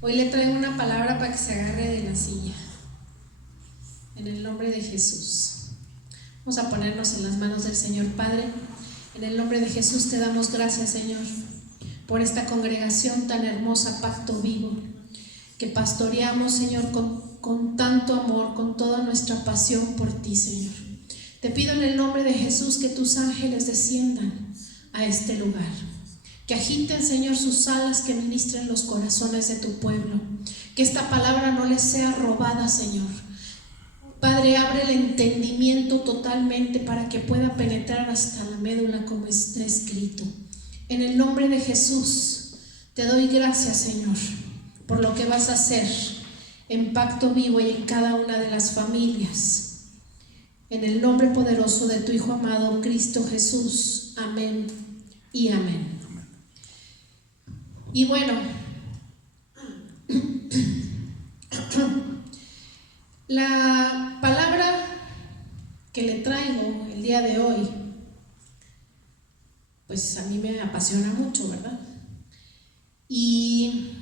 Hoy le traigo una palabra para que se agarre de la silla. En el nombre de Jesús. Vamos a ponernos en las manos del Señor. Padre, en el nombre de Jesús te damos gracias, Señor, por esta congregación tan hermosa, Pacto Vivo, que pastoreamos, Señor, con tanto amor, con toda nuestra pasión por ti, Señor. Te pido en el nombre de Jesús que tus ángeles desciendan a este lugar, que agiten, Señor, sus alas, que ministren los corazones de tu pueblo, que esta palabra no les sea robada, Señor. Padre, abre el entendimiento totalmente para que pueda penetrar hasta la médula como está escrito. En el nombre de Jesús te doy gracias, Señor, por lo que vas a hacer en Pacto Vivo y en cada una de las familias. En el nombre poderoso de tu Hijo amado, Cristo Jesús. Amén y amén. Y bueno, la palabra que le traigo el día de hoy, pues a mí me apasiona mucho, ¿verdad? Y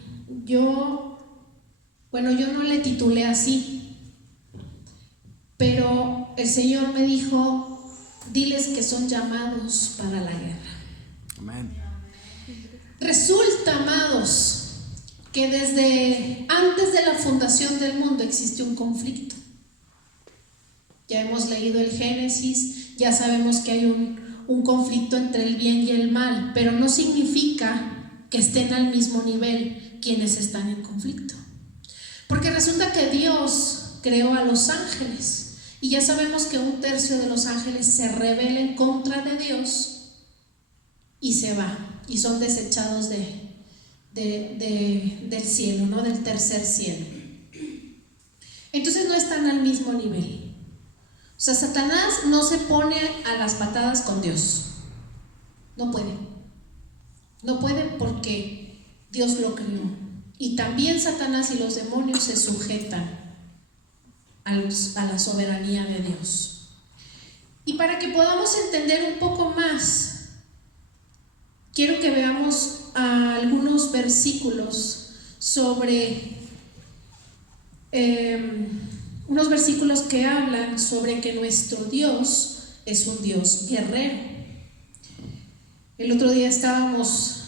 yo no le titulé así, pero el Señor me dijo, diles que son llamados para la guerra. Amén. Resulta, amados, que desde antes de la fundación del mundo existe un conflicto. Ya hemos leído el Génesis, ya sabemos que hay un conflicto entre el bien y el mal, pero no significa que estén al mismo nivel quienes están en conflicto. Porque resulta que Dios creó a los ángeles y ya sabemos que 1/3 de los ángeles se rebela en contra de Dios y se va, y son desechados del cielo, ¿no? Del tercer cielo. Entonces no están al mismo nivel. O sea, Satanás no se pone a las patadas con Dios. No puede. No puede porque Dios lo creó. Y también Satanás y los demonios se sujetan a la soberanía de Dios. Y para que podamos entender un poco más, quiero que veamos algunos versículos sobre unos versículos que hablan sobre que nuestro Dios es un Dios guerrero. El otro día estábamos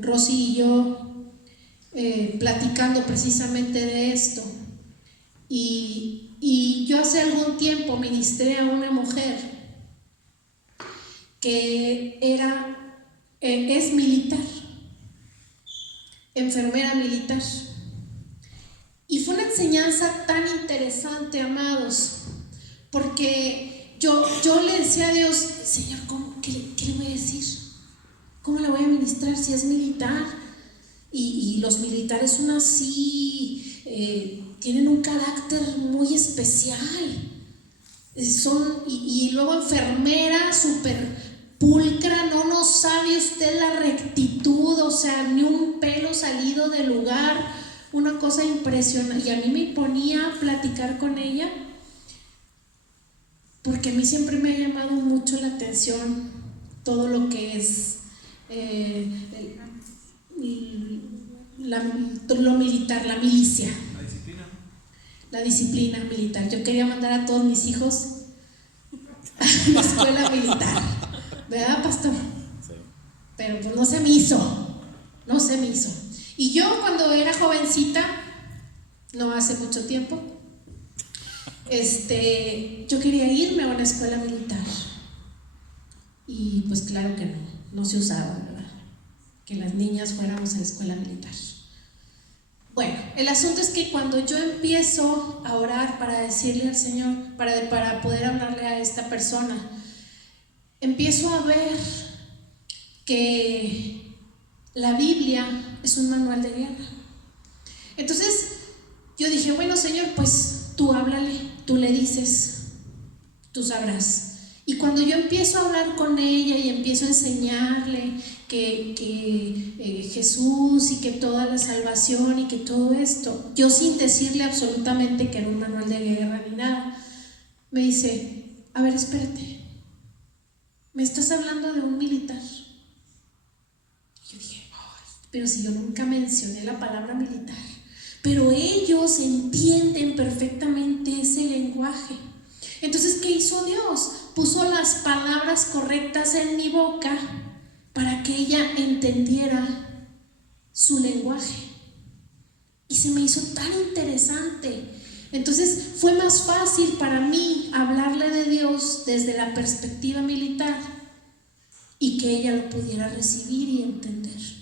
Rosy y yo platicando precisamente de esto, y yo hace algún tiempo ministré a una mujer que es militar, enfermera militar. Y fue una enseñanza tan interesante, amados, porque yo le decía a Dios, Señor, ¿qué le voy a decir? ¿Cómo la voy a ministrar si es militar? Y los militares son así, tienen un carácter muy especial. Y luego enfermera, súper pulcra, no sabe usted la rectitud, o sea, ni un pelo salido del lugar. Una cosa impresionante. Y a mí me ponía a platicar con ella porque a mí siempre me ha llamado mucho la atención todo lo que es lo militar, la milicia, la disciplina militar. Yo quería mandar a todos mis hijos a la escuela militar, ¿verdad, pastor? Sí. Pero pues no se me hizo. Y yo cuando era jovencita, no hace mucho tiempo, yo quería irme a una escuela militar. Y pues claro que no se usaba, ¿verdad? Que las niñas fuéramos a la escuela militar. Bueno, el asunto es que cuando yo empiezo a orar para decirle al Señor, para poder hablarle a esta persona, empiezo a ver que la Biblia es un manual de guerra. Entonces yo dije, bueno, Señor, pues tú háblale, tú le dices, tú sabrás. Y cuando yo empiezo a hablar con ella y empiezo a enseñarle que Jesús y que toda la salvación y que todo esto, yo sin decirle absolutamente que era un manual de guerra ni nada, me dice, a ver, espérate, me estás hablando de un militar. Y yo dije, pero si yo nunca mencioné la palabra militar. Pero ellos entienden perfectamente ese lenguaje. Entonces, ¿qué hizo Dios? Puso las palabras correctas en mi boca para que ella entendiera su lenguaje. Y se me hizo tan interesante. Entonces fue más fácil para mí hablarle de Dios desde la perspectiva militar y que ella lo pudiera recibir y entender.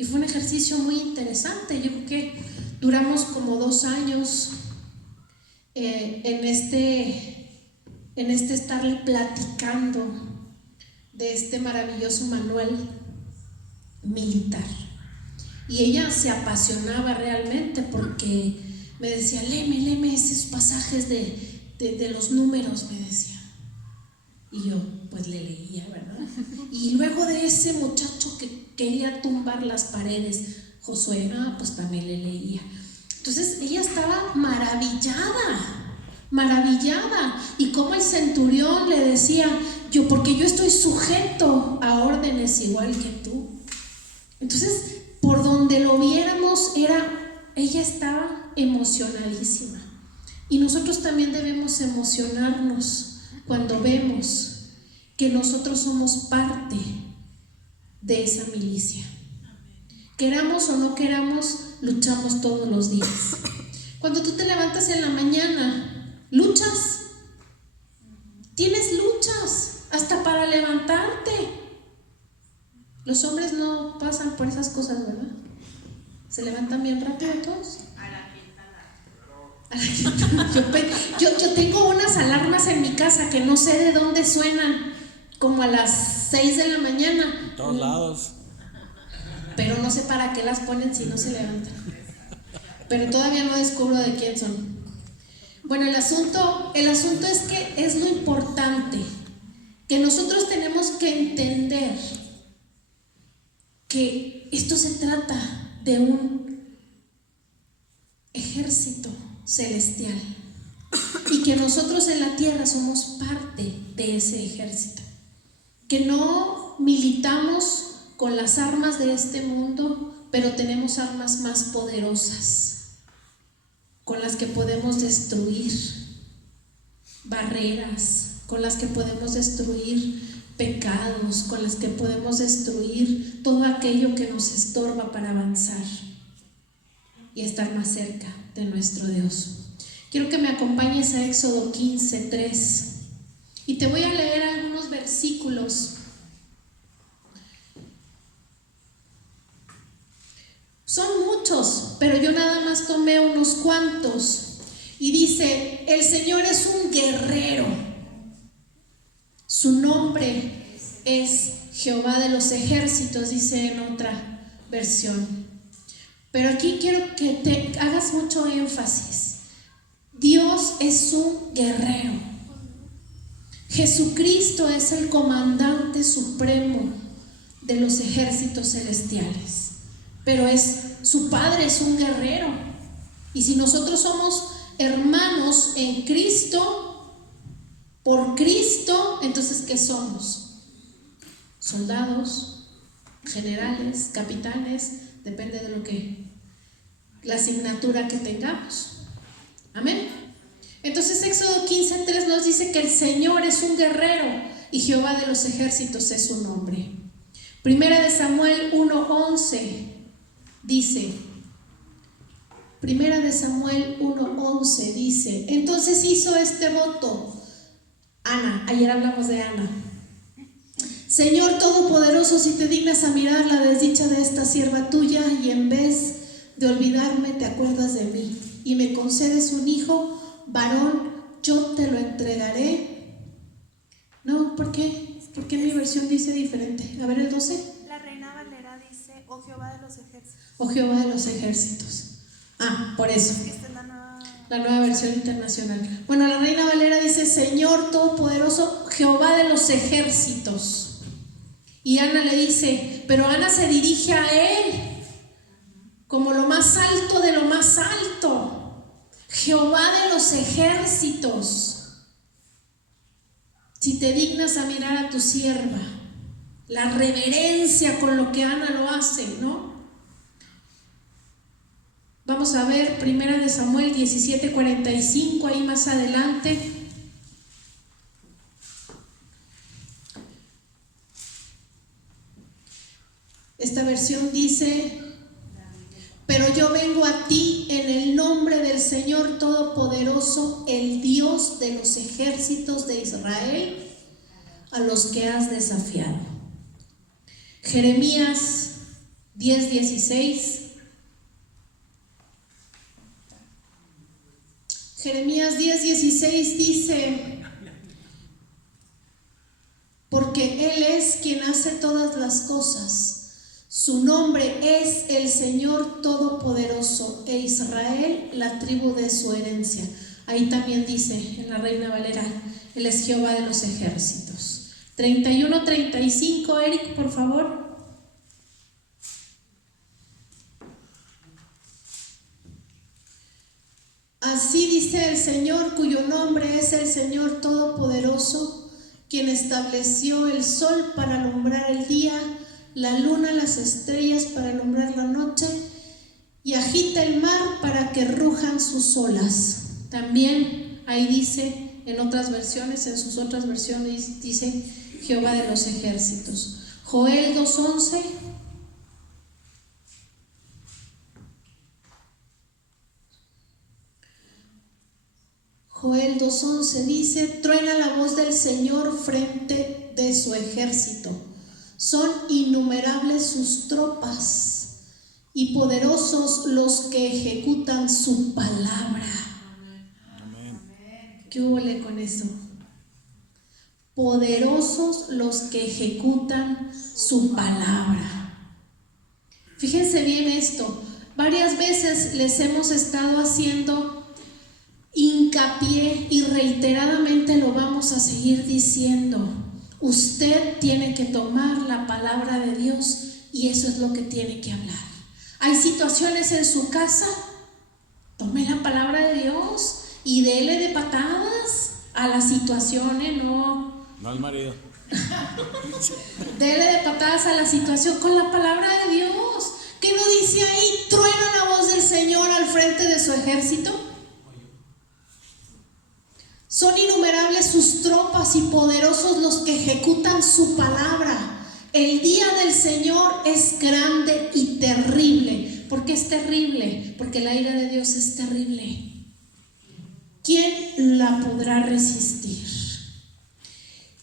Y fue un ejercicio muy interesante. Yo creo que duramos como 2 años en este estarle platicando de este maravilloso manual militar. Y ella se apasionaba realmente porque me decía, léeme esos pasajes de los números, me decía. Y yo pues le leía, ¿verdad? Y luego de ese muchacho que quería tumbar las paredes, Josué, pues también le leía. Entonces ella estaba maravillada. Y como el centurión le decía, porque yo estoy sujeto a órdenes igual que tú. Entonces, por donde lo viéramos, ella estaba emocionadísima. Y nosotros también debemos emocionarnos cuando vemos que nosotros somos parte de esa milicia. Queramos o no queramos, luchamos todos los días. Cuando tú te levantas en la mañana, luchas. Tienes luchas hasta para levantarte. Los hombres no pasan por esas cosas, ¿verdad? ¿Se levantan bien rápido todos? A la quinta. Yo tengo unas alarmas en mi casa que no sé de dónde suenan, como a las 6 de la mañana. En todos lados. Pero no sé para qué las ponen si no se levantan. Pero todavía no descubro de quién son. Bueno, el asunto es que es lo importante, que nosotros tenemos que entender que esto se trata de un ejército celestial y que nosotros en la tierra somos parte de ese ejército, que no militamos con las armas de este mundo, pero tenemos armas más poderosas con las que podemos destruir barreras, con las que podemos destruir pecados, con las que podemos destruir todo aquello que nos estorba para avanzar y estar más cerca de nuestro Dios. Quiero que me acompañes a Éxodo 15:3 y te voy a leer algunos versículos. Son muchos, pero yo nada más tomé unos cuantos. Y dice, el Señor es un guerrero. Su nombre es Jehová de los ejércitos, dice en otra versión. Pero aquí quiero que te hagas mucho énfasis. Dios es un guerrero. Jesucristo es el comandante supremo de los ejércitos celestiales. Pero su Padre es un guerrero. Y si nosotros somos hermanos en Cristo, por Cristo, entonces ¿qué somos? Soldados, generales, capitanes, depende de la asignatura que tengamos. Amén. Entonces Éxodo 15:3 nos dice que el Señor es un guerrero y Jehová de los ejércitos es su nombre. Primera de Samuel 1:11 dice, Primera de Samuel 1:11 dice, entonces hizo este voto Ana, ayer hablamos de Ana. Señor Todopoderoso, si te dignas a mirar la desdicha de esta sierva tuya y en vez de olvidarme te acuerdas de mí y me concedes un hijo varón, yo te lo entregaré. No, ¿por qué? ¿Por qué mi versión dice diferente? A ver el 12. La Reina Valera dice, oh Jehová de los ejércitos. Oh Jehová de los ejércitos. Por eso. Esta es La nueva versión internacional. Bueno, la Reina Valera dice, Señor Todopoderoso, Jehová de los ejércitos. Y Ana le dice, pero Ana se dirige a él como lo más alto de lo más alto. Jehová de los ejércitos. Si te dignas a mirar a tu sierva, la reverencia con lo que Ana lo hace, ¿no? Vamos a ver 1 Samuel 17:45, ahí más adelante. Esta versión dice: pero yo vengo a ti en el nombre del Señor Todopoderoso, el Dios de los ejércitos de Israel, a los que has desafiado. Jeremías 10:16. Jeremías 10:16 dice: porque Él es quien hace todas las cosas. Su nombre es el Señor Todopoderoso, e Israel la tribu de su herencia. Ahí también dice en la Reina Valera: Él es Jehová de los ejércitos. 31:35, Eric, por favor. Así dice el Señor, cuyo nombre es el Señor Todopoderoso, quien estableció el sol para alumbrar el día, la luna, las estrellas para alumbrar la noche, y agita el mar para que rujan sus olas. También ahí dice en otras versiones, en sus otras versiones dice Jehová de los ejércitos. Joel 2:11. Joel 2:11 dice: truena la voz del Señor frente de su ejército. Son innumerables sus tropas y poderosos los que ejecutan su palabra. Amén. ¿Qué hubo con eso? Poderosos los que ejecutan su palabra. Fíjense bien esto. Varias veces les hemos estado haciendo hincapié y reiteradamente lo vamos a seguir diciendo. Usted tiene que tomar la palabra de Dios y eso es lo que tiene que hablar. Hay situaciones en su casa, tome la palabra de Dios y dele de patadas a las situaciones, no al marido. Dele de patadas a la situación con la palabra de Dios. ¿Qué no dice ahí? Truena la voz del Señor al frente de su ejército. Son innumerables sus tropas y poderosos los que ejecutan su palabra. El día del Señor es grande y terrible. ¿Por qué es terrible? Porque la ira de Dios es terrible. ¿Quién la podrá resistir?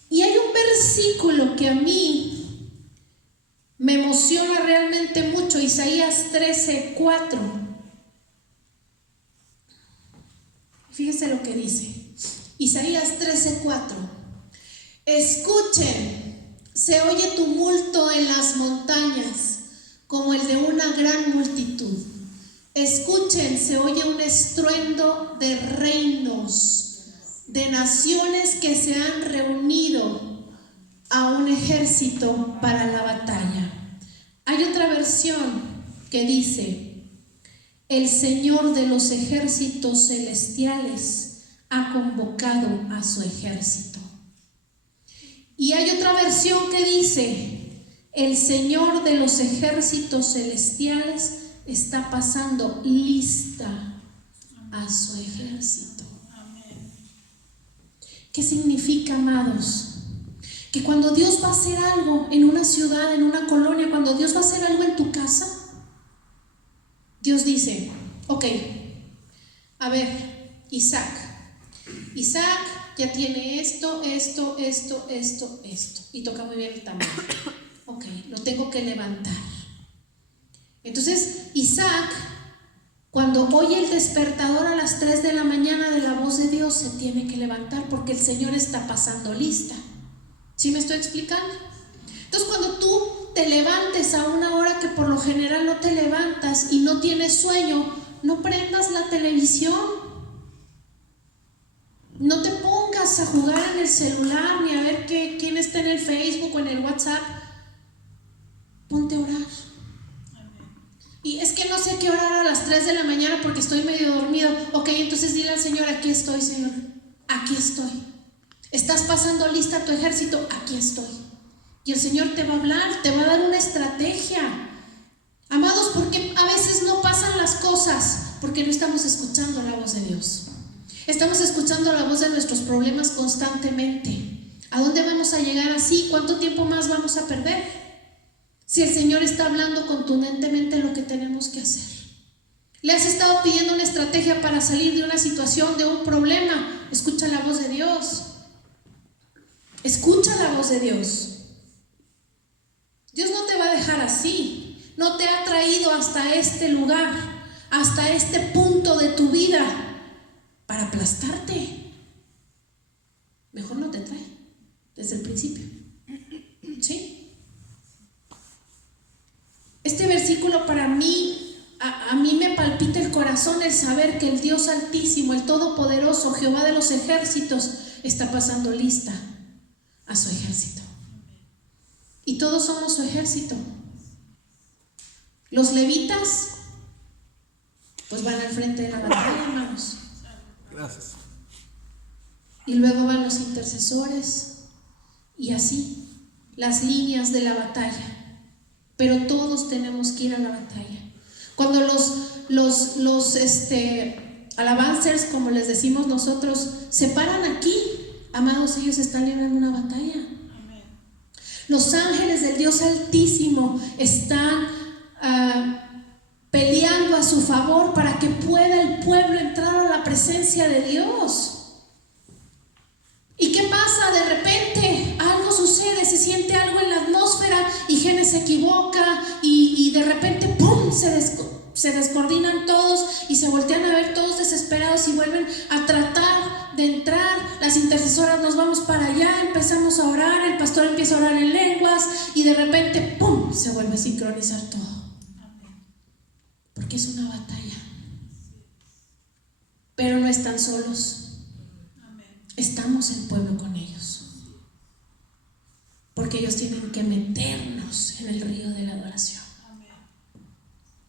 Y hay un versículo que a mí me emociona realmente mucho, Isaías 13:4. Fíjese lo que dice. Isaías 13:4. Escuchen, se oye tumulto en las montañas, como el de una gran multitud. Escuchen, se oye un estruendo de reinos, de naciones que se han reunido a un ejército para la batalla. Hay otra versión que dice: el Señor de los ejércitos celestiales ha convocado a su ejército. Y hay otra versión que dice: el Señor de los ejércitos celestiales está pasando lista a su ejército. ¿Qué significa, amados? Que cuando Dios va a hacer algo en una ciudad, en una colonia, cuando Dios va a hacer algo en tu casa, Dios dice: ok, a ver, Isaac ya tiene esto, y toca muy bien el tamaño. Ok, lo tengo que levantar. Entonces Isaac, cuando oye el despertador a las 3 de la mañana de la voz de Dios, se tiene que levantar porque el Señor está pasando lista. ¿Sí me estoy explicando? Entonces, cuando tú te levantes a una hora que por lo general no te levantas y no tienes sueño, no prendas la televisión. No te pongas a jugar en el celular ni a ver quién está en el Facebook o en el WhatsApp. Ponte a orar. Y es que no sé qué orar a las 3 de la mañana porque estoy medio dormido. Ok, entonces dile al Señor: aquí estoy, Señor, aquí estoy. Estás pasando lista a tu ejército, aquí estoy. Y el Señor te va a hablar, te va a dar una estrategia. Amados, ¿por qué a veces no pasan las cosas cosas porque no estamos escuchando la voz de Dios. Estamos escuchando la voz de nuestros problemas constantemente. ¿A dónde vamos a llegar así? ¿Cuánto tiempo más vamos a perder? Si el Señor está hablando contundentemente lo que tenemos que hacer. ¿Le has estado pidiendo una estrategia para salir de una situación, de un problema? Escucha la voz de Dios. Escucha la voz de Dios. Dios no te va a dejar así. No te ha traído hasta este lugar, hasta este punto de tu vida para aplastarte. Mejor no te trae desde el principio. ¿Sí? Este versículo para mí, a mí me palpita el corazón el saber que el Dios Altísimo, el Todopoderoso, Jehová de los ejércitos, está pasando lista a su ejército. Y todos somos su ejército. Los levitas pues van al frente de la batalla, hermanos. Gracias. Y luego van los intercesores y así las líneas de la batalla. Pero todos tenemos que ir a la batalla. Cuando los alabancers, como les decimos nosotros, se paran aquí, amados, ellos están librando una batalla. Los ángeles del Dios Altísimo están peleando a su favor para que pueda el pueblo entrar a la presencia de Dios. ¿Y qué pasa? De repente algo sucede, se siente algo en la atmósfera y Genes se equivoca y de repente ¡pum! Se descoordinan todos y se voltean a ver todos desesperados y vuelven a tratar de entrar. Las intercesoras nos vamos para allá, empezamos a orar, el pastor empieza a orar en lenguas y de repente ¡pum! Se vuelve a sincronizar todo. Porque es una batalla. Pero no están solos. Estamos en pueblo con ellos. Porque ellos tienen que meternos en el río de la adoración.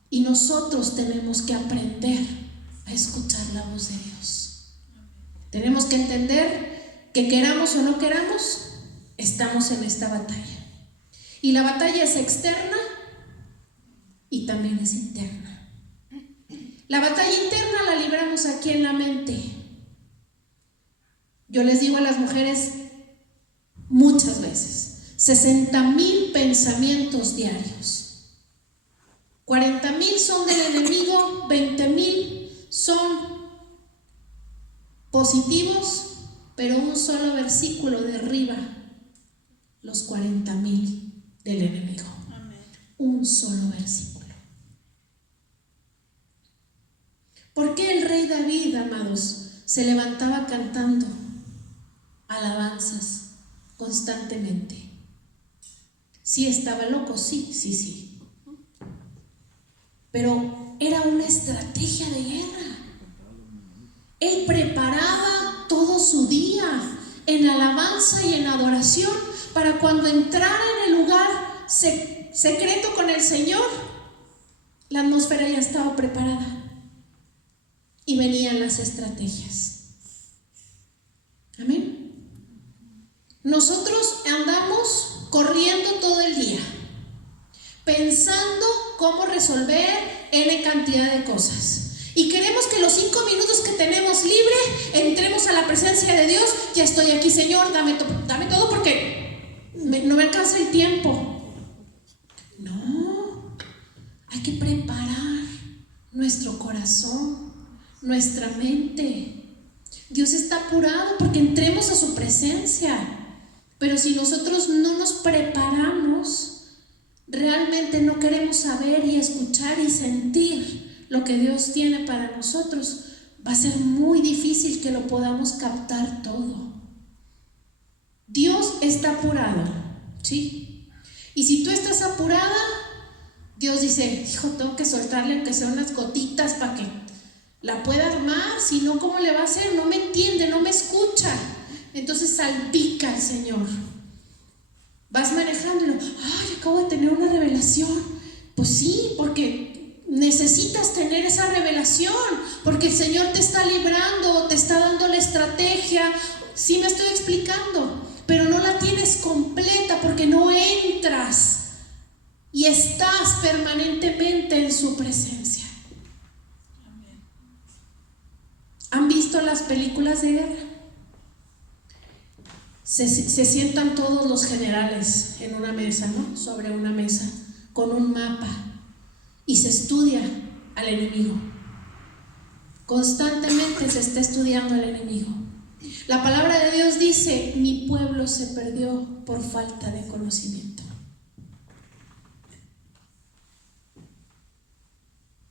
Y nosotros tenemos que aprender a escuchar la voz de Dios. Tenemos que entender que queramos o no queramos, estamos en esta batalla. Y la batalla es externa y también es interna. La batalla interna la libramos aquí en la mente. Yo les digo a las mujeres muchas veces, 60,000 pensamientos diarios. 40,000 son del enemigo, 20,000 son positivos, pero un solo versículo derriba los 40,000 del enemigo. Amén. Un solo versículo. ¿Por qué el rey David, amados, se levantaba cantando alabanzas constantemente? Sí, estaba loco, sí. Pero era una estrategia de guerra. Él preparaba todo su día en alabanza y en adoración para cuando entrara en el lugar secreto con el Señor, la atmósfera ya estaba preparada y venían las estrategias. Amén. Nosotros andamos corriendo todo el día, pensando cómo resolver N cantidad de cosas. Y queremos que los 5 minutos que tenemos libre, entremos a la presencia de Dios. Ya estoy aquí, Señor, dame todo porque no me alcanza el tiempo. No, hay que preparar nuestro corazón, nuestra mente. Dios está apurado porque entremos a su presencia. Pero si nosotros no nos preparamos, realmente no queremos saber y escuchar y sentir lo que Dios tiene para nosotros, va a ser muy difícil que lo podamos captar todo. Dios está apurado, ¿sí? Y si tú estás apurada, Dios dice, hijo, tengo que soltarle aunque sea unas gotitas para que la pueda armar, si no, ¿cómo le va a hacer? No me entiende, no me escucha. Entonces salpica al Señor. Vas manejando y acabo de tener una revelación. Pues sí, porque necesitas tener esa revelación, porque el Señor te está librando, te está dando la estrategia. Sí me estoy explicando, pero no la tienes completa porque no entras y estás permanentemente en su presencia. las películas de guerra? Se sientan todos los generales en una mesa, ¿no? Sobre una mesa, con un mapa, y se estudia al enemigo. Constantemente se está estudiando al enemigo. La palabra de Dios dice: mi pueblo se perdió por falta de conocimiento.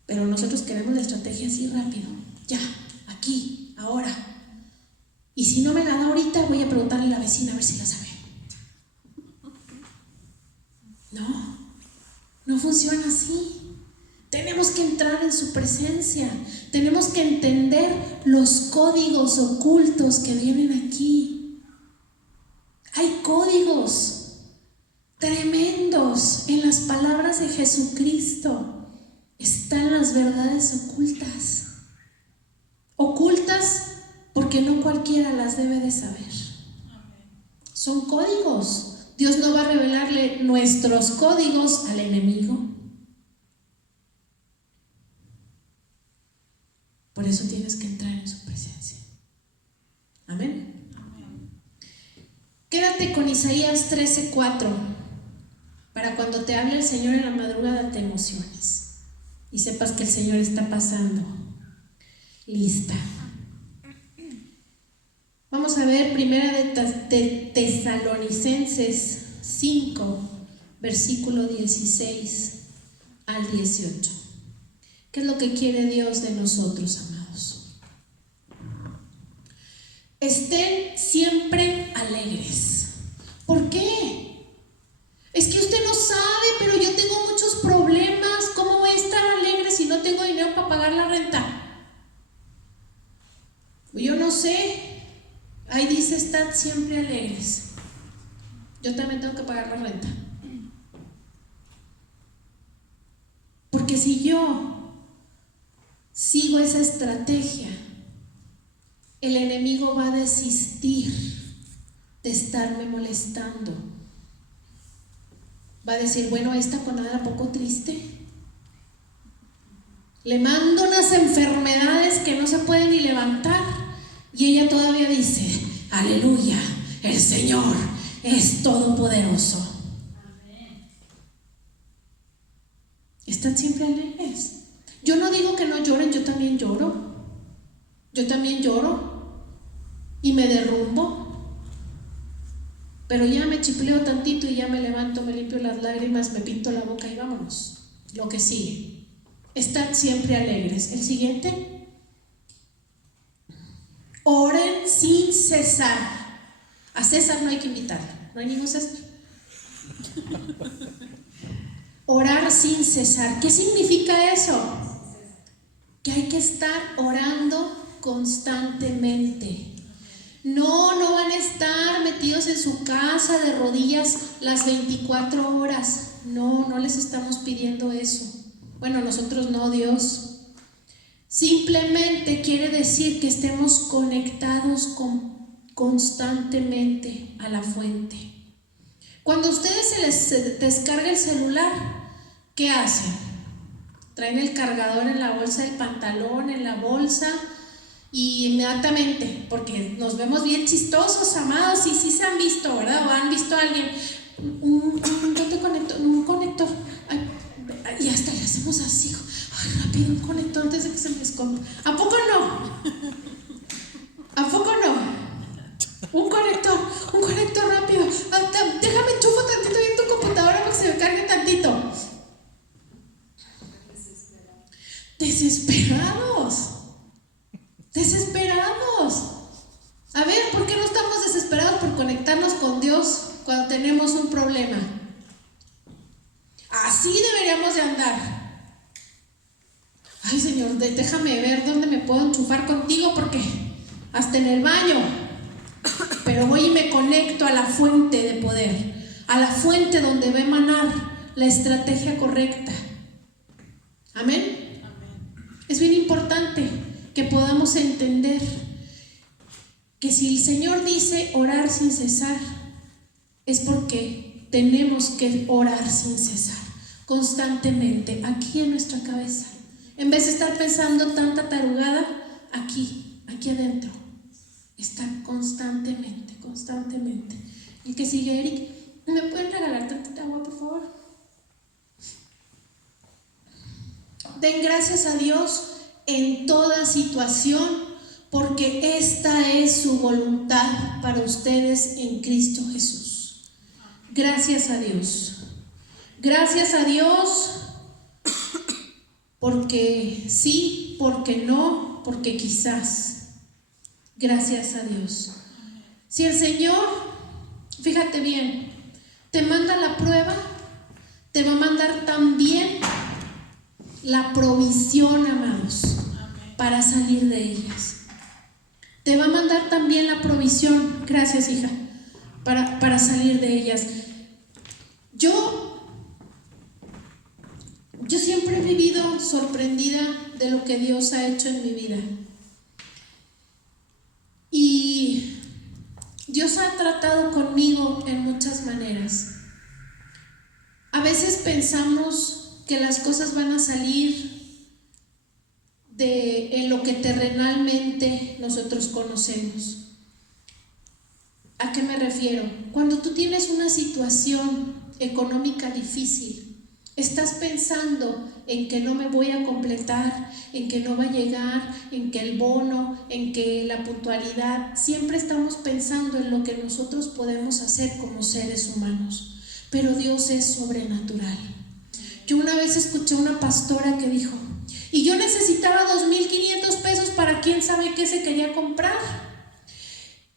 Pero nosotros queremos la estrategia así rápido, ya, aquí, ahora. Y si no me la da ahorita, voy a preguntarle a la vecina a ver si la sabe. No funciona así. Tenemos que entrar en su presencia. Tenemos que entender los códigos ocultos que vienen aquí. Hay códigos tremendos en las palabras de Jesucristo. Están las verdades ocultas. Ocultas porque no cualquiera las debe de saber. Son códigos. Dios no va a revelarle nuestros códigos al enemigo. Por eso tienes que entrar en su presencia. Amén. Quédate con Isaías 13:4 para cuando te hable el Señor en la madrugada te emociones y sepas que el Señor está pasando lista. Vamos a ver primera de Tesalonicenses 5, versículo 16 al 18. ¿Qué es lo que quiere Dios de nosotros, amados? Estén siempre alegres. ¿Por qué? Es que usted no sabe, pero yo tengo muchos problemas. ¿Cómo voy a estar alegre si no tengo dinero para pagar la renta? Yo no sé. Ahí dice: estad siempre alegres. Yo también tengo que pagar la renta. Porque si yo sigo esa estrategia, el enemigo va a desistir de estarme molestando. Va a decir: bueno, esta conada poco triste. Le mando unas enfermedades que no se pueden ni levantar y ella todavía dice: aleluya, el Señor es todopoderoso. Están siempre alegres. Yo no digo que no lloren, yo también lloro. Yo también lloro y me derrumbo. Pero ya me chipleo tantito y ya me levanto, me limpio las lágrimas, me pinto la boca y vámonos. Lo que sigue. Estad siempre alegres. El siguiente. Oren sin cesar. A César no hay que invitarlo. No hay ningún César. Orar sin cesar. ¿Qué significa eso? Que hay que estar orando constantemente. No van a estar metidos en su casa de rodillas las 24 horas. No les estamos pidiendo eso. Bueno, nosotros no, Dios. Simplemente quiere decir que estemos conectados constantemente a la fuente. Cuando a ustedes se les descarga el celular, ¿qué hacen? Traen el cargador en la bolsa del pantalón, en la bolsa, y inmediatamente, porque nos vemos bien chistosos, amados, y sí se han visto, ¿verdad? O han visto a alguien, un conector, y hasta le hacemos así, ay, rápido, un conector antes de que se me esconda. ¿A poco no? ¿A poco no? Un conector rápido. Déjame enchufo tantito ahí en tu computadora para que se me cargue tantito. Desesperados. A ver, ¿por qué no estamos desesperados por conectarnos con Dios cuando tenemos un problema? Así deberíamos de andar. Ay, Señor, déjame ver dónde me puedo enchufar contigo, porque hasta en el baño. Pero voy y me conecto a la fuente de poder, a la fuente donde va a emanar la estrategia correcta. Amén. Es bien importante que podamos entender que si el Señor dice orar sin cesar, es porque tenemos que orar sin cesar, constantemente, aquí en nuestra cabeza. En vez de estar pensando tanta tarugada, aquí aquí adentro, está constantemente. El que sigue, Eric, ¿me pueden regalar tantita agua, por favor? Den gracias a Dios en toda situación, porque esta es su voluntad para ustedes en Cristo Jesús. Gracias a Dios. Gracias a Dios, porque sí, porque no, porque quizás. Gracias a Dios. Si el Señor, fíjate bien, te manda la prueba, te va a mandar también la provisión, amados, para salir de ellas. Te va a mandar también la provisión, gracias hija, para salir de ellas. Yo siempre he vivido sorprendida de lo que Dios ha hecho en mi vida. Y Dios ha tratado conmigo en muchas maneras. A veces pensamos que las cosas van a salir en lo que terrenalmente nosotros conocemos. ¿A qué me refiero? Cuando tú tienes una situación económica difícil, estás pensando en que no me voy a completar, en que no va a llegar, en que el bono, en que la puntualidad. Siempre estamos pensando en lo que nosotros podemos hacer como seres humanos, pero Dios es sobrenatural. Yo una vez escuché a una pastora que dijo, y yo necesitaba 2,500 pesos para quién sabe qué se quería comprar,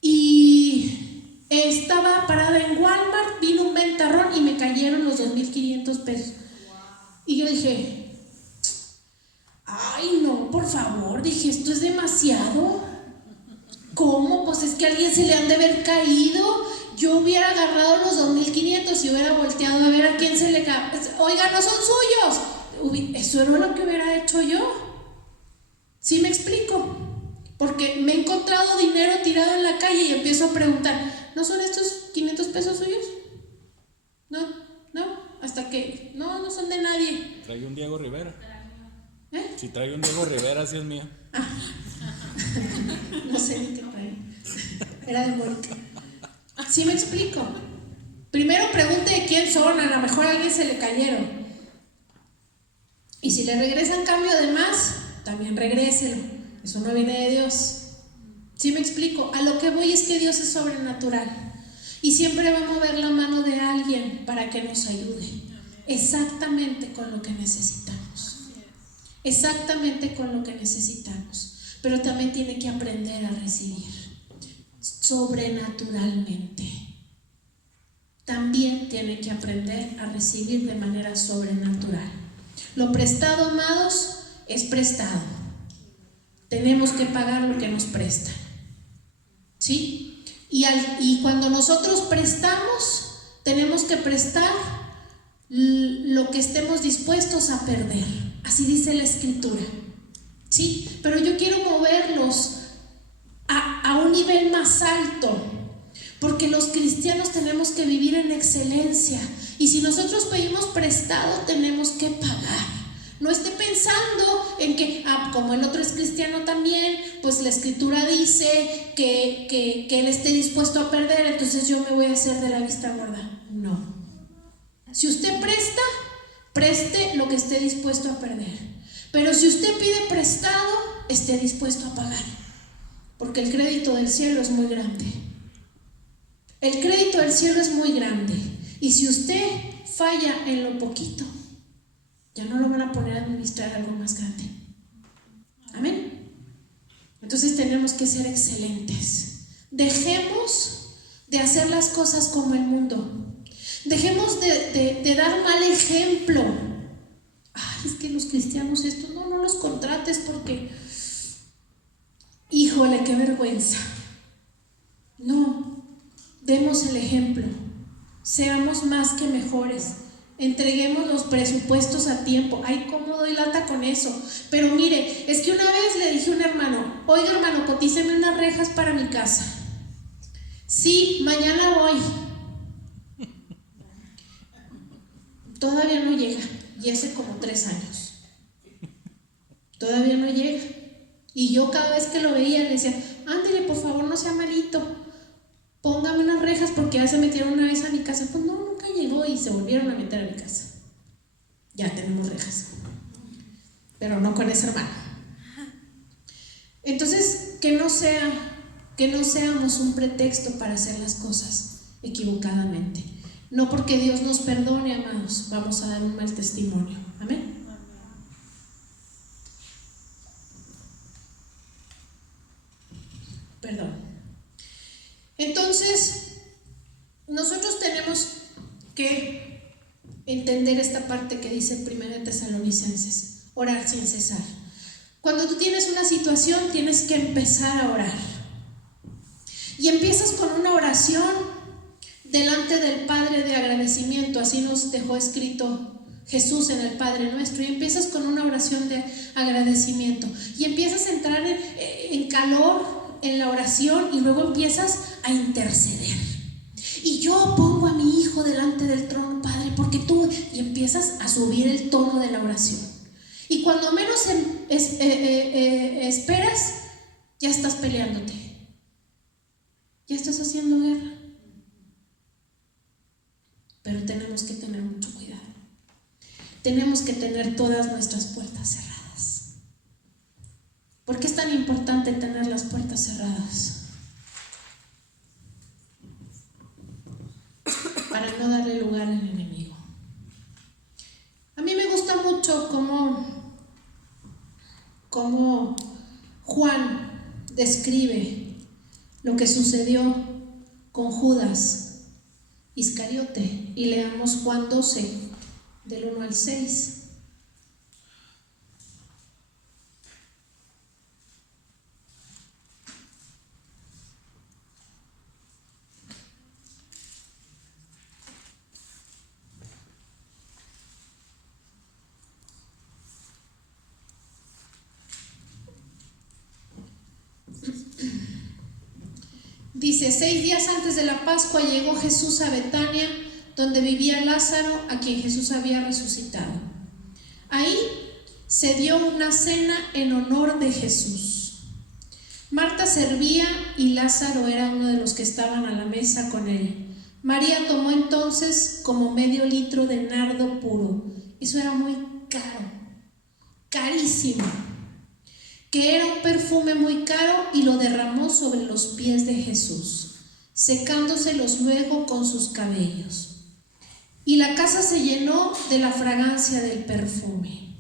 y estaba parada en Walmart, vino un ventarrón y me cayeron los 2,500 pesos. Y yo dije, ay no, por favor, dije, esto es demasiado. ¿Cómo? Pues es que a alguien se le han de haber caído. Yo hubiera agarrado los 2,500 y hubiera volteado a ver a quién se le cae. Oiga, no son suyos. Eso era lo que hubiera hecho yo. ¿Sí me explico? Porque me he encontrado dinero tirado en la calle y empiezo a preguntar, ¿no son estos 500 pesos suyos? No, hasta que, no son de nadie. Trae un Diego Rivera. Si trae un Diego Rivera, sí es mío. No sé ni qué trae. Era de Mónica. ¿Sí me explico? Primero pregunte de quién son, a lo mejor a alguien se le cayeron. Y si le regresan cambio de más, también regréselo. Eso no viene de Dios. ¿Sí me explico? A lo que voy es que Dios es sobrenatural. Y siempre va a mover la mano de alguien para que nos ayude. Exactamente con lo que necesitamos. Exactamente con lo que necesitamos. Pero también tiene que aprender a recibir sobrenaturalmente. También tiene que aprender a recibir de manera sobrenatural. Lo prestado, amados, es prestado. Tenemos que pagar lo que nos prestan. ¿Sí? Y cuando nosotros prestamos, tenemos que prestar lo que estemos dispuestos a perder. Así dice la Escritura. ¿Sí? Pero yo quiero moverlos a un nivel más alto, porque los cristianos tenemos que vivir en excelencia. Y si nosotros pedimos prestado, tenemos que pagar. No esté pensando en que, como el otro es cristiano también, pues la Escritura dice que él esté dispuesto a perder, entonces yo me voy a hacer de la vista gorda. No. Si usted presta, preste lo que esté dispuesto a perder. Pero si usted pide prestado, esté dispuesto a pagar. Porque el crédito del cielo es muy grande. El crédito del cielo es muy grande. Y si usted falla en lo poquito, ya no lo van a poner a administrar algo más grande. Amén. Entonces tenemos que ser excelentes. Dejemos de hacer las cosas como el mundo. Dejemos de dar mal ejemplo. Ay, es que los cristianos esto, no los contrates porque, híjole, qué vergüenza. No, demos el ejemplo. Seamos más que mejores. Entreguemos los presupuestos a tiempo. Ay, cómo doy lata con eso. Pero mire, es que una vez le dije a un hermano, oiga hermano, cotíceme unas rejas para mi casa. Sí, mañana voy. Todavía no llega. Y hace como 3 años. Todavía no llega. Y yo cada vez que lo veía le decía, ándele, por favor, no sea malito, póngame unas rejas porque ya se metieron una vez a mi casa. Pues no, nunca llegó y se volvieron a meter a mi casa. Ya tenemos rejas, pero no con ese hermano. Entonces, que no seamos un pretexto para hacer las cosas equivocadamente. No porque Dios nos perdone, amados, vamos a dar un mal testimonio. Amén. Perdón. Entonces, nosotros tenemos que entender esta parte que dice 1 Tesalonicenses, orar sin cesar. Cuando tú tienes una situación, tienes que empezar a orar. Y empiezas con una oración delante del Padre de agradecimiento, así nos dejó escrito Jesús en el Padre Nuestro, y empiezas con una oración de agradecimiento y empiezas a entrar en calor en la oración y luego empiezas a interceder. Y yo pongo a mi hijo delante del trono, Padre, porque tú, y empiezas a subir el tono de la oración. Y cuando menos esperas, ya estás peleándote, ya estás haciendo guerra. Pero tenemos que tener mucho cuidado. Tenemos que tener todas nuestras puertas cerradas. ¿Por qué es tan importante tener las puertas cerradas? Para no darle lugar al enemigo. A mí me gusta mucho cómo Juan describe lo que sucedió con Judas Iscariote, y leamos Juan 12 del 1 al 6. Dice: 6 días antes de la Pascua llegó Jesús a Betania, donde vivía Lázaro, a quien Jesús había resucitado. Ahí se dio una cena en honor de Jesús. Marta servía y Lázaro era uno de los que estaban a la mesa con él. María tomó entonces como medio litro de nardo puro. Eso era muy caro, carísimo, que era un perfume muy caro, y lo derramó sobre los pies de Jesús, secándoselos luego con sus cabellos. Y la casa se llenó de la fragancia del perfume.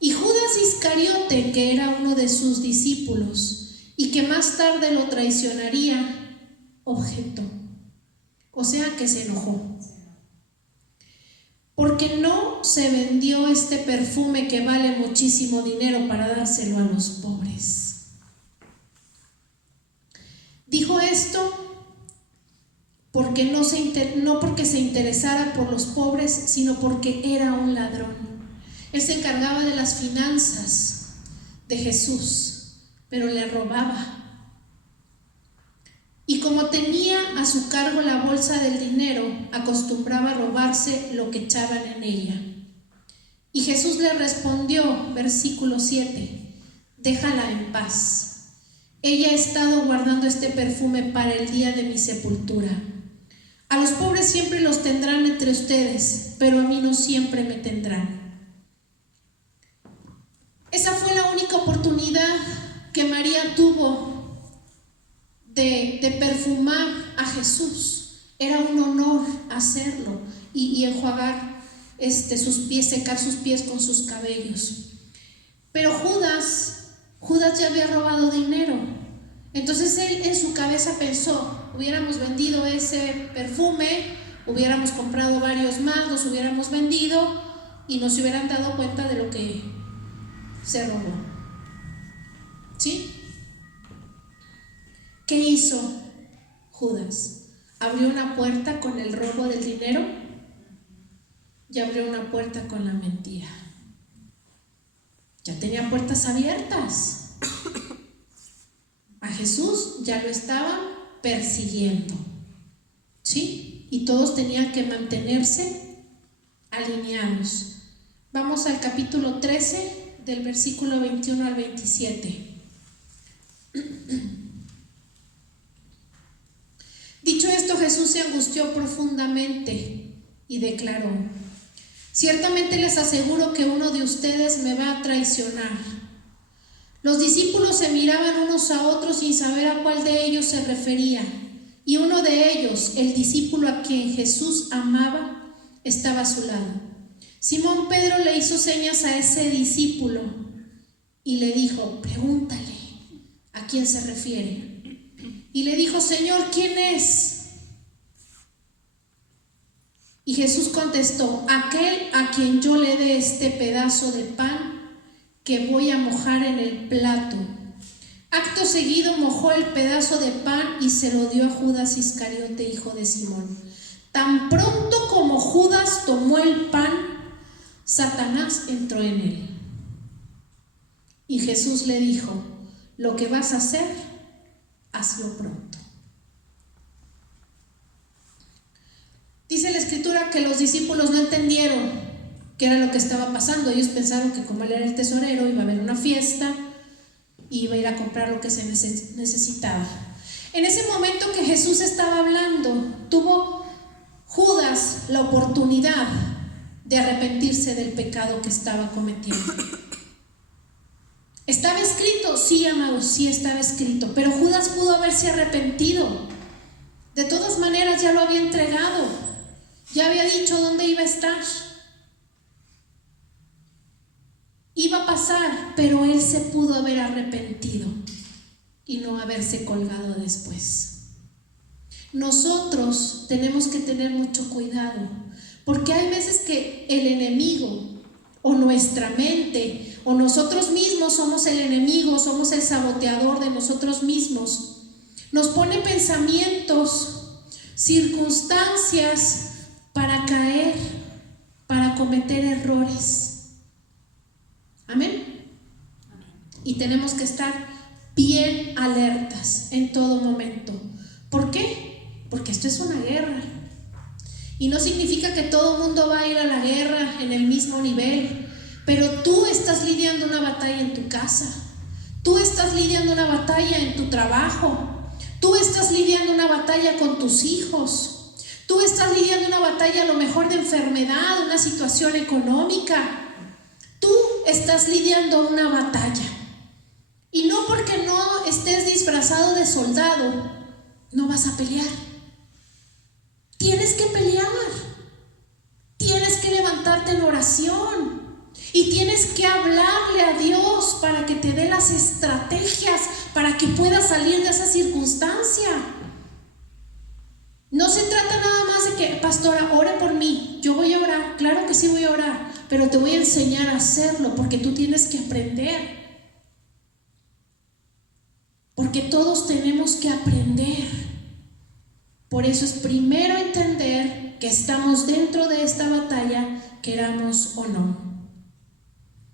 Y Judas Iscariote, que era uno de sus discípulos y que más tarde lo traicionaría, objetó, o sea que se enojó, porque no se vendió este perfume que vale muchísimo dinero para dárselo a los pobres. Dijo esto porque no porque se interesara por los pobres, sino porque era un ladrón. Él se encargaba de las finanzas de Jesús, pero le robaba. Y como tenía a su cargo la bolsa del dinero, acostumbraba a robarse lo que echaban en ella. Y Jesús le respondió, versículo 7, déjala en paz. Ella ha estado guardando este perfume para el día de mi sepultura. A los pobres siempre los tendrán entre ustedes, pero a mí no siempre me tendrán. Esa fue la única oportunidad que María tuvo de perfumar a Jesús. Era un honor hacerlo y enjuagar sus pies, secar sus pies con sus cabellos. Pero Judas ya había robado dinero. Entonces él en su cabeza pensó: hubiéramos vendido ese perfume, hubiéramos comprado varios más, los hubiéramos vendido y nos hubieran dado cuenta de lo que se robó. ¿Sí? ¿Qué hizo Judas? ¿Abrió una puerta con el robo del dinero? Y abrió una puerta con la mentira. Ya tenía puertas abiertas. A Jesús ya lo estaban persiguiendo, ¿sí? Y todos tenían que mantenerse alineados. Vamos al capítulo 13, del versículo 21 al 27. Dicho esto, Jesús se angustió profundamente y declaró: ciertamente les aseguro que uno de ustedes me va a traicionar. Los discípulos se miraban unos a otros sin saber a cuál de ellos se refería, y uno de ellos, el discípulo a quien Jesús amaba, estaba a su lado. Simón Pedro le hizo señas a ese discípulo y le dijo: pregúntale a quién se refiere. Y le dijo: Señor, ¿quién es? Y Jesús contestó: aquel a quien yo le dé este pedazo de pan que voy a mojar en el plato. Acto seguido mojó el pedazo de pan y se lo dio a Judas Iscariote, hijo de Simón. Tan pronto como Judas tomó el pan, Satanás entró en él. Y Jesús le dijo: lo que vas a hacer, hazlo pronto. Dice la Escritura que los discípulos no entendieron qué era lo que estaba pasando. Ellos pensaron que como él era el tesorero, iba a haber una fiesta y iba a ir a comprar lo que se necesitaba. En ese momento que Jesús estaba hablando, tuvo Judas la oportunidad de arrepentirse del pecado que estaba cometiendo. ¿Estaba escrito? Sí, amados, sí estaba escrito, pero Judas pudo haberse arrepentido. De todas maneras ya lo había entregado, ya había dicho dónde iba a estar. Iba a pasar, pero él se pudo haber arrepentido y no haberse colgado después. Nosotros tenemos que tener mucho cuidado, porque hay veces que el enemigo o nuestra mente o nosotros mismos somos el enemigo, somos el saboteador de nosotros mismos. Nos pone pensamientos, circunstancias para caer, para cometer errores. Amén. Y tenemos que estar bien alertas en todo momento. ¿Por qué? Porque esto es una guerra. Y no significa que todo el mundo va a ir a la guerra en el mismo nivel, pero tú estás lidiando una batalla en tu casa, tú estás lidiando una batalla en tu trabajo, tú estás lidiando una batalla con tus hijos, tú estás lidiando una batalla a lo mejor de enfermedad, una situación económica. Tú estás lidiando una batalla. Y no porque no estés disfrazado de soldado, no vas a pelear. Tienes que pelear. Tienes que levantarte en oración. Y tienes que hablarle a Dios para que te dé las estrategias para que puedas salir de esa circunstancia. No se trata nada más de que, pastora, ore por mí. Yo voy a orar, claro que sí voy a orar, pero te voy a enseñar a hacerlo porque tú tienes que aprender. Porque todos tenemos que aprender. Por eso es primero entender que estamos dentro de esta batalla, queramos o no.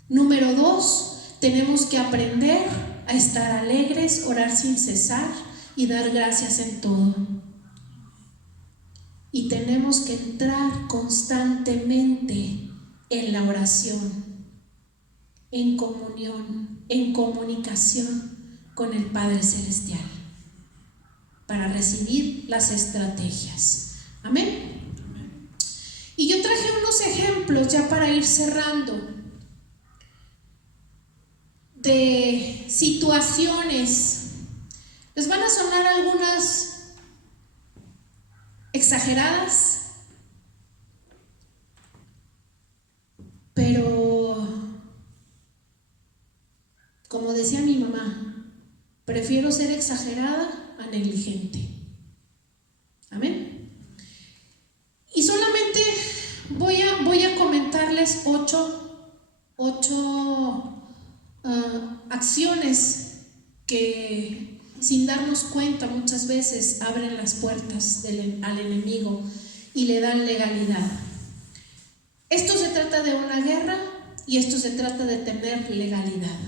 Número 2, tenemos que aprender a estar alegres, orar sin cesar y dar gracias en todo. Y tenemos que entrar constantemente en la oración, en comunión, en comunicación con el Padre Celestial para recibir las estrategias. Amén. Y yo traje unos ejemplos ya para ir cerrando de situaciones. Les van a sonar algunas exageradas, pero como decía mi mamá, prefiero ser exagerada a negligente. Amén. Y solamente voy a comentarles ocho acciones que sin darnos cuenta muchas veces abren las puertas al enemigo y le dan legalidad. Esto se trata de una guerra y esto se trata de tener legalidad.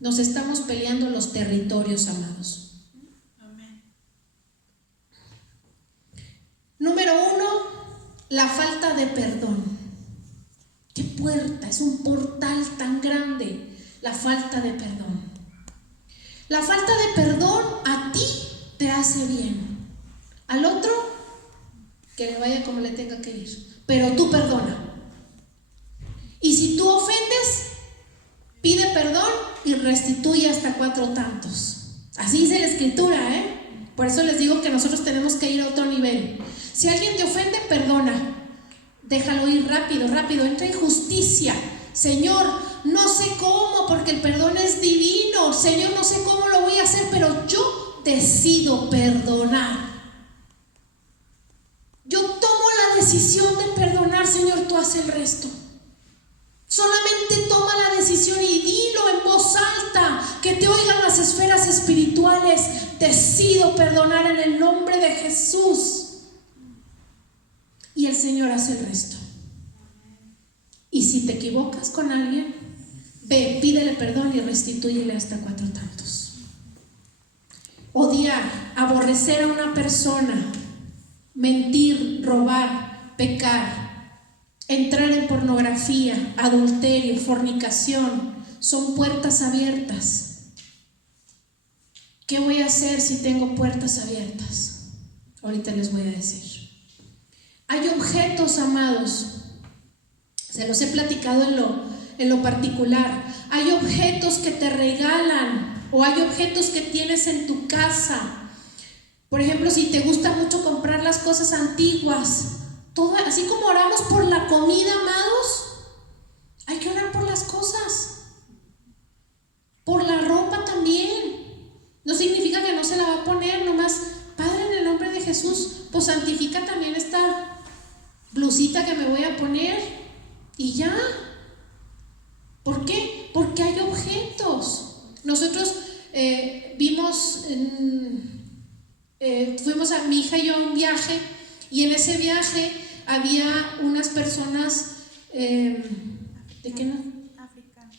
Nos estamos peleando los territorios, amados. Amén. Número 1, la falta de perdón. ¿Qué puerta? Es un portal tan grande, la falta de perdón. La falta de perdón a ti te hace bien. Al otro, que le vaya como le tenga que ir. Pero tú perdona. Y si tú ofendes, pide perdón y restituye hasta 4 tantos. Así dice la escritura, Por eso les digo que nosotros tenemos que ir a otro nivel. Si alguien te ofende, perdona. Déjalo ir rápido, rápido. Entra en justicia. Señor, no sé cómo, porque el perdón es divino. Señor, no sé cómo lo voy a hacer, pero yo decido perdonar. Yo tomo la decisión de perdonar. Señor, tú haces el resto. Solamente toma la decisión y dilo en voz alta, que te oigan las esferas espirituales. Decido perdonar en el nombre de Jesús. Y el Señor hace el resto. Y si te equivocas con alguien, ve, pídele perdón y restitúyele hasta 4 tantos. Odiar, aborrecer a una persona, mentir, robar, pecar, entrar en pornografía, adulterio, fornicación, son puertas abiertas. ¿Qué voy a hacer si tengo puertas abiertas? Ahorita les voy a decir. Hay objetos, amados, se los he platicado en lo particular. Hay objetos que te regalan o hay objetos que tienes en tu casa. Por ejemplo, si te gusta mucho comprar las cosas antiguas, así como oramos por la comida, amados, hay que orar por las cosas, por la ropa también. No significa que no se la va a poner, nomás, Padre, en el nombre de Jesús, pues santifica también esta blusita que me voy a poner y ya. ¿Por qué? Porque hay objetos. Nosotros fuimos a mi hija y yo a un viaje, y en ese viaje había unas personas ¿de qué no?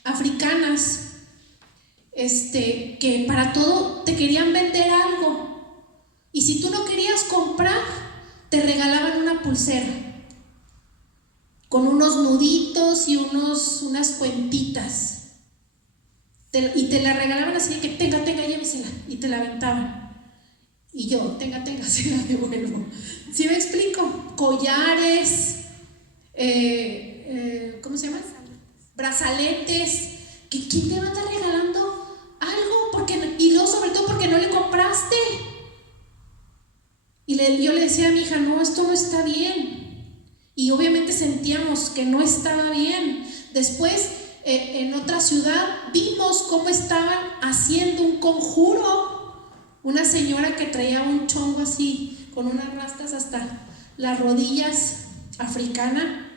Africanas, que para todo te querían vender algo, y si tú no querías comprar, te regalaban una pulsera con unos nuditos y unas cuentitas, y te la regalaban así de que tenga, llévesela, y te la aventaban. Y yo, tenga, se la devuelvo. ¿Sí me explico? Collares, ¿cómo se llama? Brazaletes. ¿Quién te va a estar regalando algo? Y luego, sobre todo, porque no le compraste. Y yo le decía a mi hija, no, esto no está bien. Y obviamente sentíamos que no estaba bien. Después, en otra ciudad, vimos cómo estaban haciendo un conjuro. Una señora que traía un chongo así, con unas rastas hasta las rodillas, africana,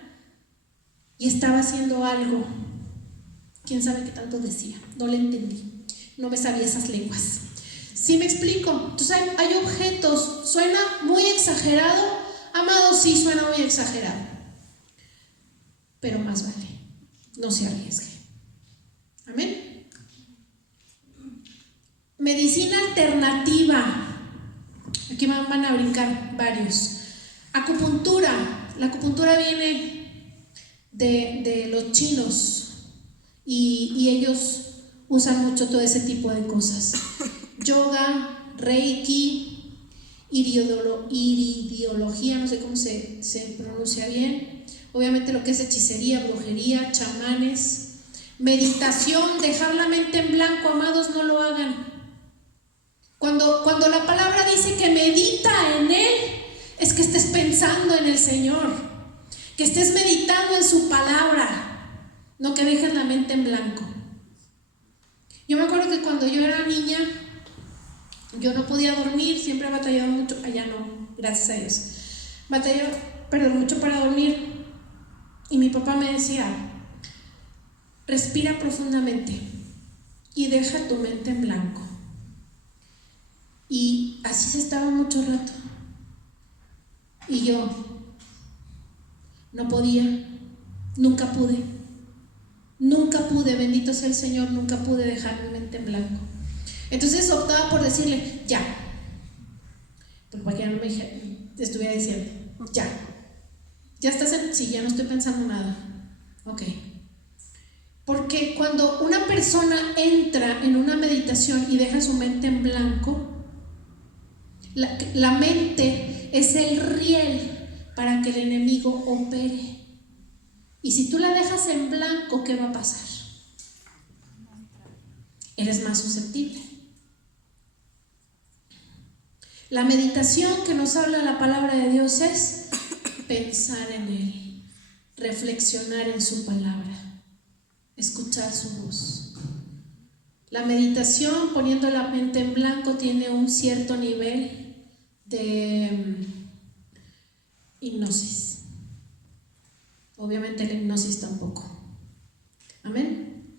y estaba haciendo algo. ¿Quién sabe qué tanto decía? No le entendí, no me sabía esas lenguas. ¿Sí me explico? Entonces hay objetos. ¿Suena muy exagerado? Amado, sí suena muy exagerado, pero más vale, no se arriesgue. Amén. Medicina alternativa. Aquí van a brincar varios. Acupuntura. La acupuntura viene de los chinos, y ellos usan mucho todo ese tipo de cosas. Yoga, reiki, iridiología, no sé cómo se pronuncia bien. Obviamente lo que es hechicería, brujería, chamanes, meditación, dejar la mente en blanco, amados, no lo hagan. Cuando la palabra dice que medita en Él, es que estés pensando en el Señor, que estés meditando en su palabra, no que dejes la mente en blanco. Yo me acuerdo que cuando yo era niña, yo no podía dormir, siempre he batallado mucho, allá no, gracias a Dios, batallaba, mucho para dormir, y mi papá me decía, respira profundamente y deja tu mente en blanco. Y así se estaba mucho rato. Y yo no podía, nunca pude, bendito sea el Señor, nunca pude dejar mi mente en blanco. Entonces optaba por decirle, ya. Porque para que no me estuviera diciendo, ya estás sí, ya no estoy pensando nada. Ok. Porque cuando una persona entra en una meditación y deja su mente en blanco, la mente es el riel para que el enemigo opere. Y si tú la dejas en blanco, ¿qué va a pasar? Eres más susceptible. La meditación que nos habla la palabra de Dios es pensar en Él, reflexionar en su palabra, escuchar su voz. La meditación, poniendo la mente en blanco, tiene un cierto nivel de hipnosis. Obviamente la hipnosis tampoco. Amén.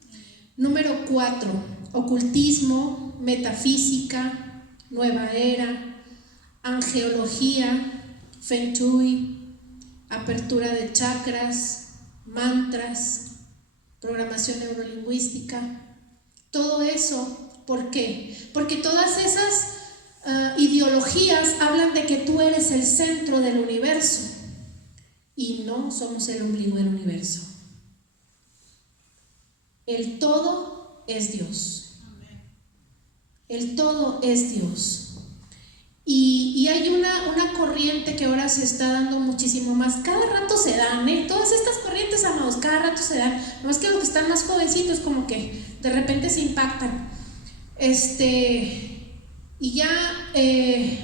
Número 4, ocultismo, metafísica, nueva era, angeología, feng shui, apertura de chakras, mantras, programación neurolingüística. Todo eso, ¿por qué? Porque todas esas ideologías hablan de que tú eres el centro del universo y no somos el ombligo del universo. El todo es Dios. El todo es Dios. Y hay una corriente que ahora se está dando muchísimo más. Cada rato se dan, todas estas corrientes, amados, cada rato se dan. No es que los que están más jovencitos como que de repente se impactan. Y ya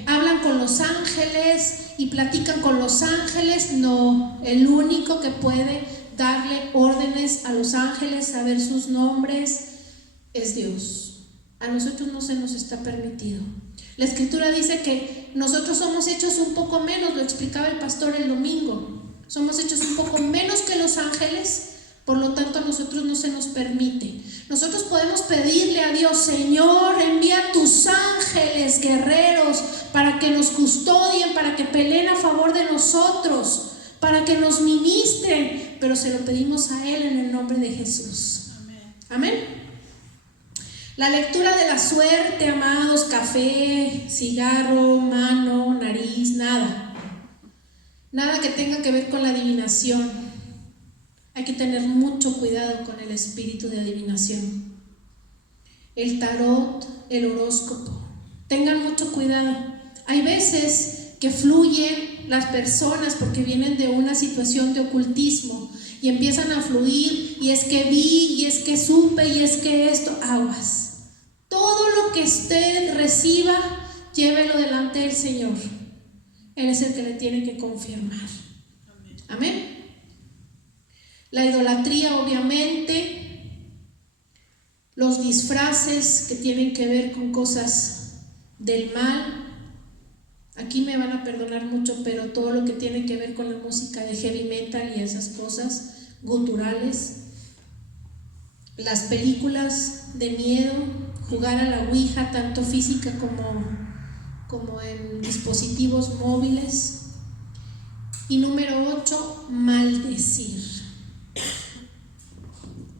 hablan con los ángeles y platican con los ángeles. No, el único que puede darle órdenes a los ángeles, saber sus nombres, es Dios. A nosotros no se nos está permitido. La escritura dice que nosotros somos hechos un poco menos, lo explicaba el pastor el domingo. Somos hechos un poco menos que los ángeles, por lo tanto a nosotros no se nos permite. Nosotros podemos pedirle a Dios: Señor, envía tus ángeles guerreros para que nos custodien, para que peleen a favor de nosotros, para que nos ministren, pero se lo pedimos a Él en el nombre de Jesús. Amén. La lectura de la suerte, amados, café, cigarro, mano, nariz, nada que tenga que ver con la adivinación. Hay que tener mucho cuidado con el espíritu de adivinación. El tarot, el horóscopo, tengan mucho cuidado. Hay veces que fluyen las personas porque vienen de una situación de ocultismo y empiezan a fluir, y es que vi, y es que supe, y es que esto. Aguas. Todo lo que usted reciba, llévelo delante del Señor. Él es el que le tiene que confirmar. Amén. La idolatría, obviamente, los disfraces que tienen que ver con cosas del mal. Aquí me van a perdonar mucho, pero todo lo que tiene que ver con la música de heavy metal y esas cosas guturales, las películas de miedo, jugar a la ouija, tanto física como en dispositivos móviles. Y número 8, maldecir.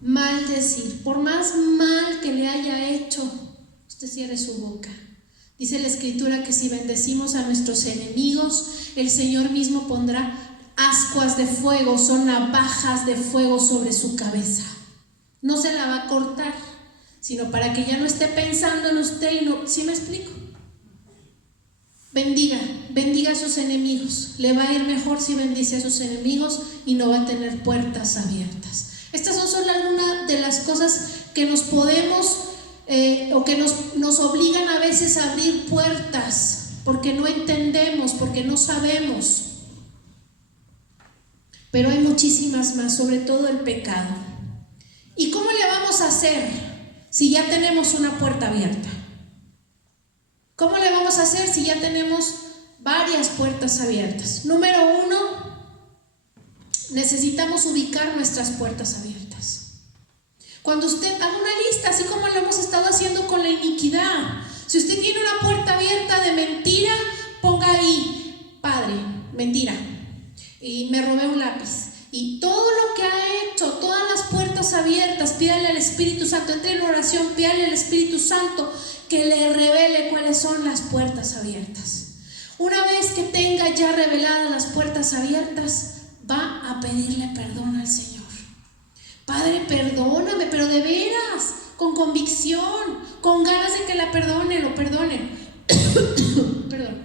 Maldecir. Por más mal que le haya hecho, usted cierre su boca. Dice la escritura que si bendecimos a nuestros enemigos, el Señor mismo pondrá ascuas de fuego, son navajas de fuego sobre su cabeza. No se la va a cortar, sino para que ya no esté pensando en usted y no. ¿Sí me explico? Bendiga a sus enemigos. Le va a ir mejor si bendice a sus enemigos y no va a tener puertas abiertas. Estas son solo algunas de las cosas que nos podemos o que nos obligan a veces a abrir puertas porque no entendemos, porque no sabemos. Pero hay muchísimas más, sobre todo el pecado. ¿Y cómo le vamos a hacer si ya tenemos una puerta abierta? ¿Cómo le vamos a hacer si ya tenemos varias puertas abiertas? Número 1, necesitamos ubicar nuestras puertas abiertas. Cuando usted haga una lista, así como lo hemos estado haciendo con la iniquidad, si usted tiene una puerta abierta de mentira, ponga ahí: Padre, mentira, y me robé un lápiz. Y todo lo que ha hecho, todas las puertas abiertas, pídale al Espíritu Santo, entre en oración, pídale al Espíritu Santo que le revele cuáles son las puertas abiertas. Una vez que tenga ya reveladas las puertas abiertas, va a pedirle perdón al Señor. Padre, perdóname, pero de veras, con convicción, con ganas de que la perdone, lo perdone. Perdón.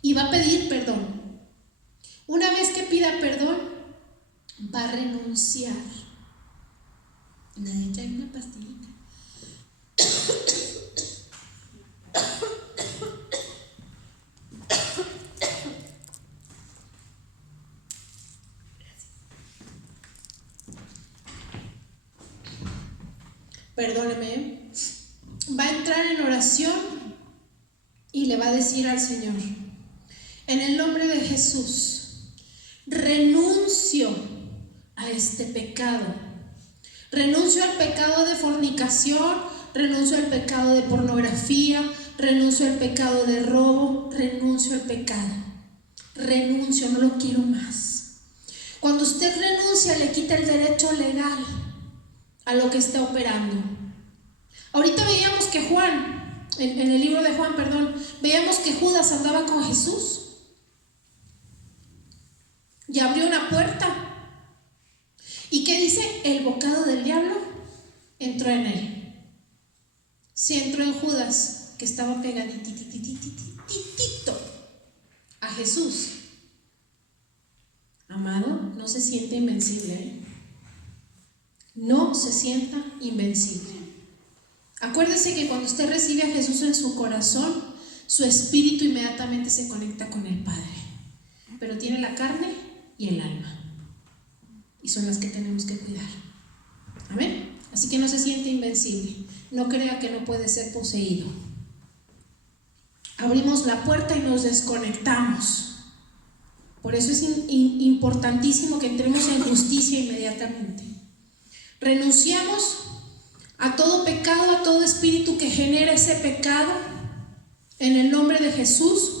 Y va a pedir perdón. Una vez que pida perdón, va a renunciar. Nadie trae una pastillita. Perdóneme. Va a entrar en oración y le va a decir al Señor: en el nombre de Jesús, renuncio a este pecado. Renuncio al pecado de fornicación, renuncio al pecado de pornografía, renuncio al pecado de robo, renuncio al pecado. Renuncio, no lo quiero más. Cuando usted renuncia, le quita el derecho legal a lo que está operando. Ahorita veíamos que Juan, en el libro de Juan, veíamos que Judas andaba con Jesús y abrió una puerta. ¿Y qué dice? El bocado del diablo entró en él. Sí, entró en Judas, que estaba pegaditito a Jesús. Amado, no se siente invencible, ¿eh? No se sienta invencible. Acuérdese que cuando usted recibe a Jesús en su corazón, su espíritu inmediatamente se conecta con el Padre. Pero tiene la carne y el alma. Y son las que tenemos que cuidar. Amén. Así que no se siente invencible. No crea que no puede ser poseído. Abrimos la puerta y nos desconectamos. Por eso es importantísimo que entremos en justicia inmediatamente. Renunciamos a todo pecado, a todo espíritu que genera ese pecado en el nombre de Jesús.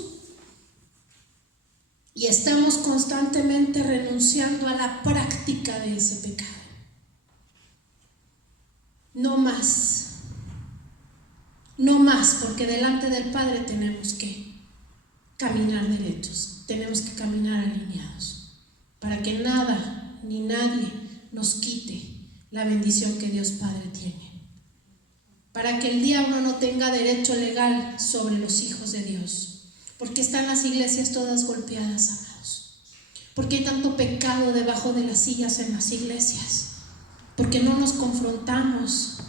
Y estamos constantemente renunciando a la práctica de ese pecado. No más. No más, porque delante del Padre tenemos que caminar derechos, tenemos que caminar alineados, para que nada ni nadie nos quite la bendición que Dios Padre tiene, para que el diablo no tenga derecho legal sobre los hijos de Dios. Porque están las iglesias todas golpeadas, amados. Porque hay tanto pecado debajo de las sillas en las iglesias. Porque no nos confrontamos.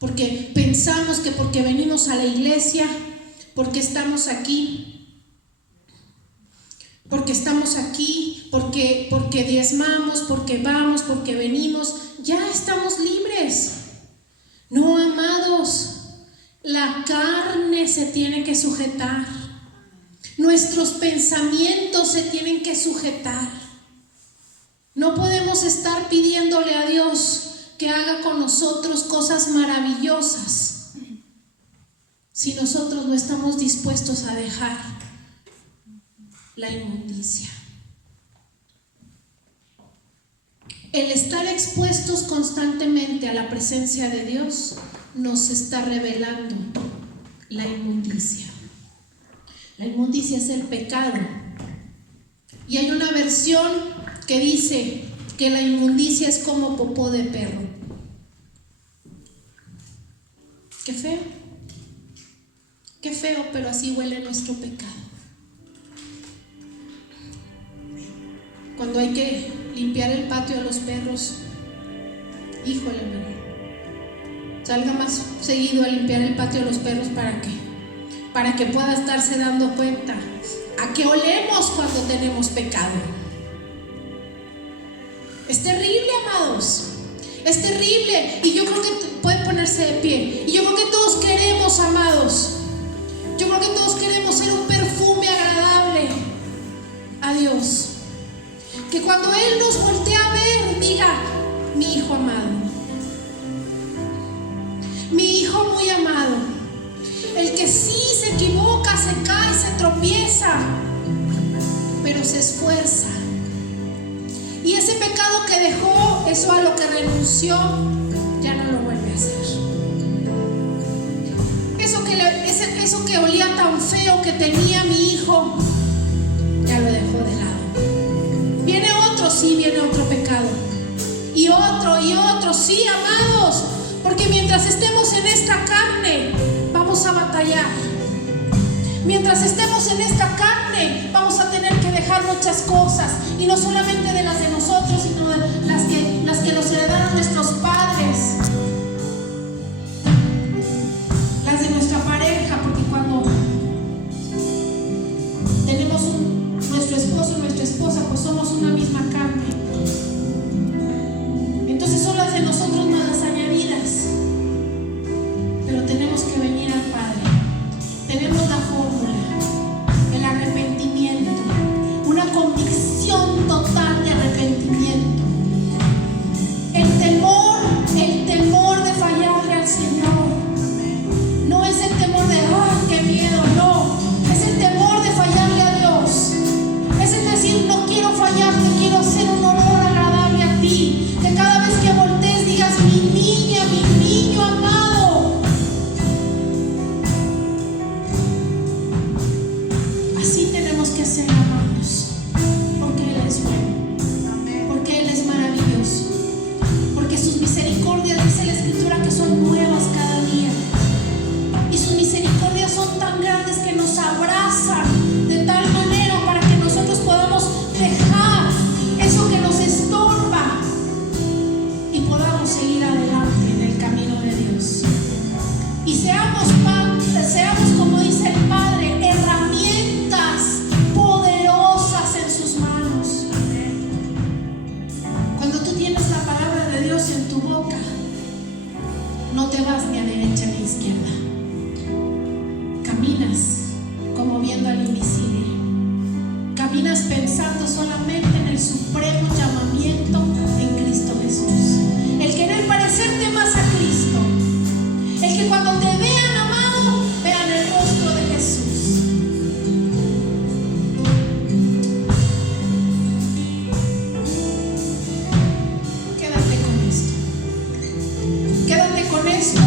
Porque pensamos que porque venimos a la iglesia, porque estamos aquí, porque diezmamos, porque vamos, porque venimos, ya estamos libres. No, amados, la carne se tiene que sujetar. Nuestros pensamientos se tienen que sujetar. No podemos estar pidiéndole a Dios que haga con nosotros cosas maravillosas si nosotros no estamos dispuestos a dejar la inmundicia. El estar expuestos constantemente a la presencia de Dios nos está revelando la inmundicia. La inmundicia es el pecado. Y hay una versión que dice que la inmundicia es como popó de perro. Qué feo. Qué feo, pero así huele nuestro pecado. Cuando hay que limpiar el patio de los perros, híjole, hermano, salga más seguido a limpiar el patio de los perros. Para que pueda estarse dando cuenta a qué olemos cuando tenemos pecado. Es terrible, amados. Es terrible. Y yo creo que pueden ponerse de pie. Y yo creo que todos queremos, amados. Yo creo que todos queremos ser un perfume agradable a Dios. Que cuando Él nos voltee a ver, diga: mi hijo amado, mi hijo muy amado. El que sí se equivoca, se cae, se tropieza, pero se esfuerza. Y ese pecado que dejó, eso a lo que renunció, ya no lo vuelve a hacer. Eso que olía tan feo que tenía mi hijo, ya lo dejó de lado. Viene otro, sí, viene otro pecado. sí, amados, porque mientras estemos en esta carne, vamos a batallar. Mientras estemos en esta carne, vamos a tener que dejar muchas cosas, y no solamente de las de nosotros, sino de las que nos heredaron nuestros padres, las de nuestra pareja, porque cuando tenemos nuestro esposo y nuestra esposa, pues somos una misma carne. Entonces son las de nosotros más las añadidas, pero tenemos que venir al Padre. Tenemos la fórmula, el arrepentimiento, una convicción total de arrepentimiento, el temor de fallarle al Señor. No es el temor de qué miedo, no, es el temor de fallarle a Dios. Es el decir, no quiero fallarte, quiero hacer un olor agradable a ti, que cada vez que voltees digas, mi niña, mi niño amado. Así tenemos que ser, amados, porque Él es bueno, porque Él es maravilloso, porque sus misericordias, dice la Escritura, que son nuevas cada día, y sus misericordias son tan grandes que nos abrazan de tal manera para que nosotros podamos dejar eso que nos estorba y podamos seguir adelante en el camino de Dios. Y seamos, como dice el Padre, herramientas poderosas en sus manos. Cuando tú tienes la palabra de Dios en tu boca, no te vas ni a derecha ni a izquierda. Caminas como viendo al invisible. Caminas pensando solamente en el supremo llamamiento en Cristo Jesús. El querer parecerte más a Cristo. El que cuando te vean, amado, vean el rostro de Jesús. Quédate con esto. Quédate con esto.